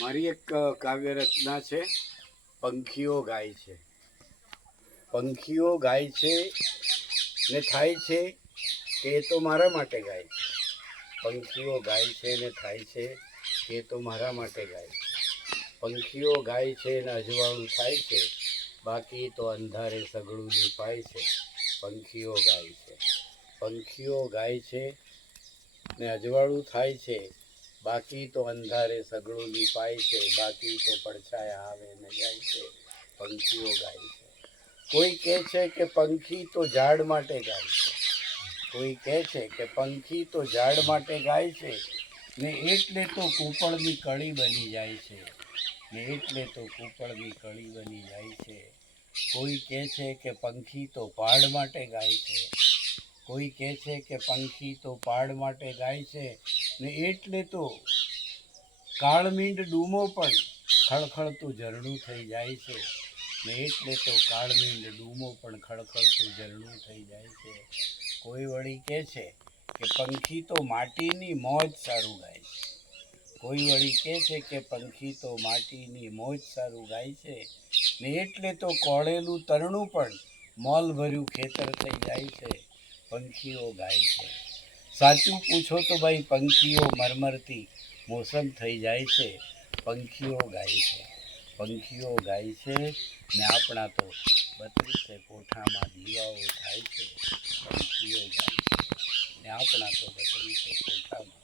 મારી એક કાવ્ય રચના છે પંખીઓ ગાય છે પંખીઓ ગાય છે ને થાય છે કે એ તો મારા માટે ગાય છે પંખીઓ ગાય છે ને થાય છે કે એ તો મારા માટે ગાય છે પંખીઓ ગાય છે ને અજવાળું થાય છે બાકી તો અંધારે સગળું દીપાય છે પંખીઓ ગાય છે પંખીઓ ગાય છે ને અજવાળું થાય છે બાકી તો અંધારે સગળું લીપાય છે બાકી તો પડછાયા આવે ને જાય છે પંખીઓ ગાય છે કોઈ કહે છે કે પંખી તો ઝાડ માટે ગાય છે કોઈ કહે છે કે પંખી તો ઝાડ માટે ગાય છે ને એટલે તો કૂપળની કળી બની જાય છે ને એટલે તો કૂપળની કળી બની જાય છે કોઈ કહે છે કે પંખી તો પહાડ માટે ગાય છે કોઈ કહે છે કે પંખી તો પાડ માટે ગાય છે ને એટલે તો કાળમીંડ ડૂમો પણ ખળખળતું ઝરણું થઈ જાય છે ને એટલે તો કાળમીંડ ડૂમો પણ ખળખળતું ઝરણું થઈ જાય છે કોઈ વળી કહે છે કે પંખી તો માટીની મોજ સારું ગાય છે કોઈ વળી કહે છે કે પંખી તો માટીની મોજ સારું ગાય છે ને એટલે તો કોળેલું તરણું પણ મોલભર્યું ખેતર થઈ જાય છે પંખીઓ ગાય છે સાચું પૂછો તો ભાઈ પંખીઓ મરમરતી મોસમ થઈ જાય છે પંખીઓ ગાય છે પંખીઓ ગાય છે ને આપણા તો બત્રીસે કોઠામાં દીવાઓ થાય છે પંખીઓ ગાય છે ને આપણા તો બત્રીસે કોઠામાં